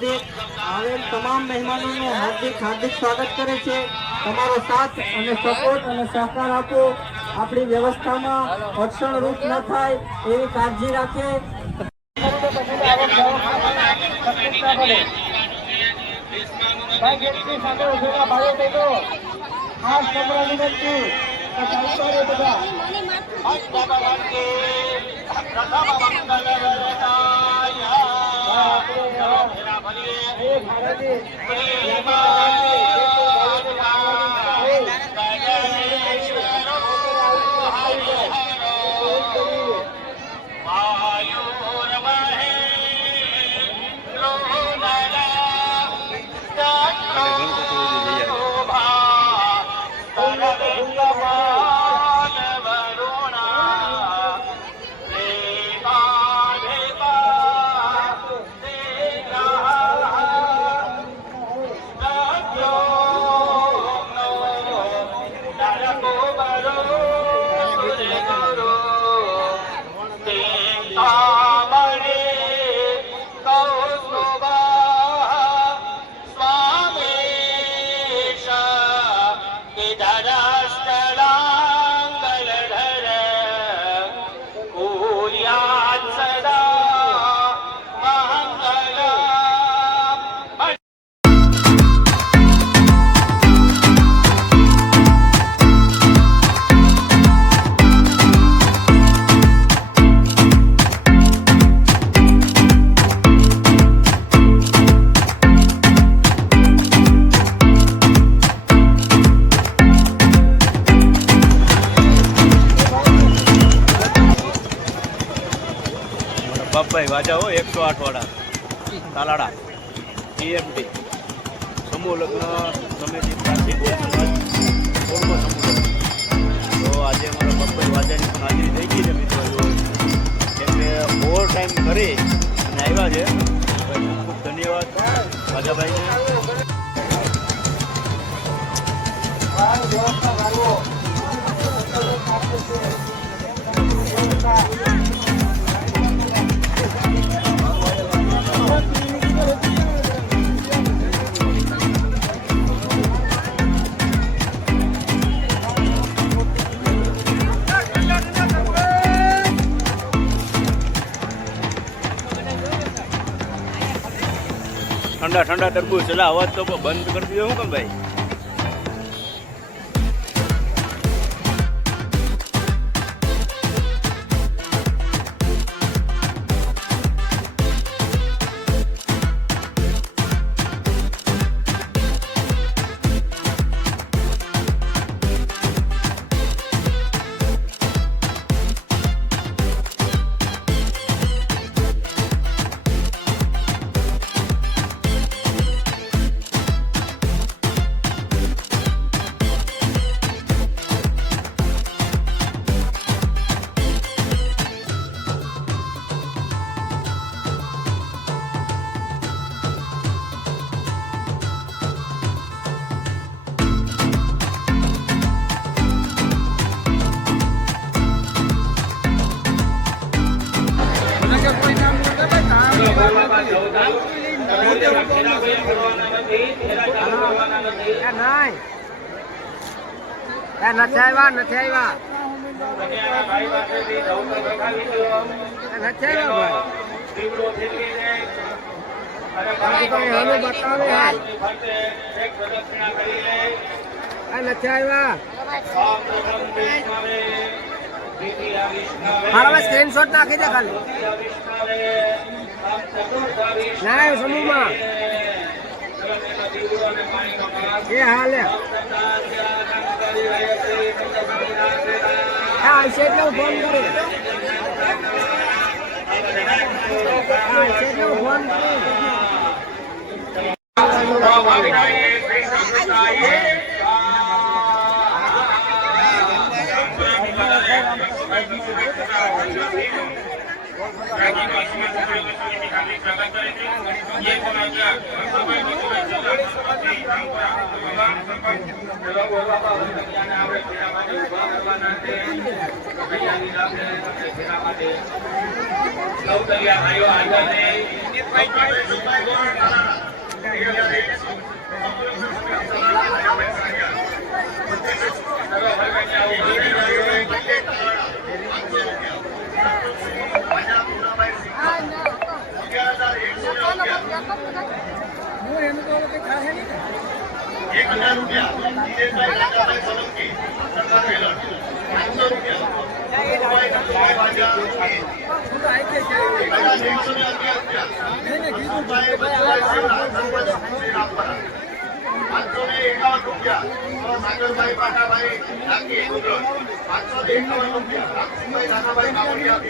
હાર્દિક આવેલ તમામ મહેમાનોનું હાર્દિક સ્વાગત કરે છે। તમારો સાથ અને સપોર્ટ અને સહકાર આપો, આપણી વ્યવસ્થામાં અડચણરૂપ ન થાય એવી કાળજી રાખે। બાપભાઈ વાજા હો 108 વાળા તાલાડા ટીએમટી સમૂહ લગ્ન સમિતિ પ્રાંતિક સમૂહ લગ્ન। તો આજે અમારા બાપભાઈ વાજાની પણ હાજરી થઈ ગઈ છે મિત્રો, કેમ કે ઓવર ટાઈમ કરી અને આવ્યા છે। ખૂબ ખૂબ ધન્યવાદ વાજાભાઈને। ठंडा ठंडा तरबूज चला आवाज तो बंद कर दिया हूँ कम भाई। स्क्रीनशॉट नाखी दे खाली ना समूह में ये हाल है। हाँ ऐसे फोन करे, फोन ભાઈઓ આગળ સાગરભાઈ પાટાભાઈ નાખી 551 રૂપિયા નાનાભાઈ કામડિયા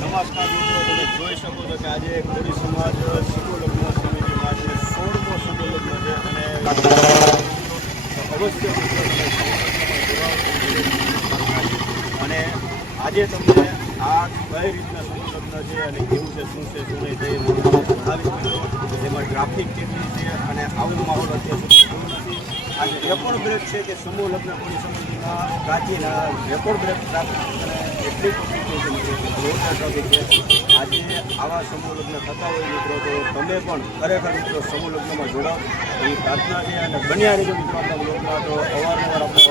નમસ્કાર મિત્રો, તમે જોઈ શકો છો કે આજે કોળી સમાજ સમૂહ લગ્ન સમિતિમાં આજે 16મો સમૂહ લગ્ન છે અને અવશ્ય અને આજે તમને આ કઈ રીતના સમૂહ લગ્ન છે અને કેવું છે, શું છે, શું નહીં તે જણાવીશ. તેમાં ટ્રાફિક કેટલી છે અને આવો માહોલ અત્યાર સુધી નથી. આજે રેકોર્ડ બ્રેક છે કે સમૂહ લગ્ન કોળી સમિતિમાં પ્રાચીન રેકોર્ડ બ્રેક ટ્રાફિક અને એટલી ટ્રાફિક છે. આજે આવા સમૂહ લગ્ન થતા હોય મિત્રો તો તમે પણ ખરેખર મિત્રો સમૂહ લગ્નમાં જોડાઓ એવી પ્રાર્થના છે અને બન્યા રહેજો મિત્રો આપણા બ્લોગમાં. તો અવારનવાર આપણે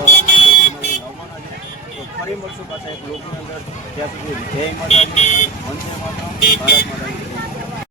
આવવાના છે. તો ફરી મળશું પાછા એક બ્લોગની અંદર. ત્યાં સુધી જય માતાજી, વંદે માતરમ, ભારત માતા.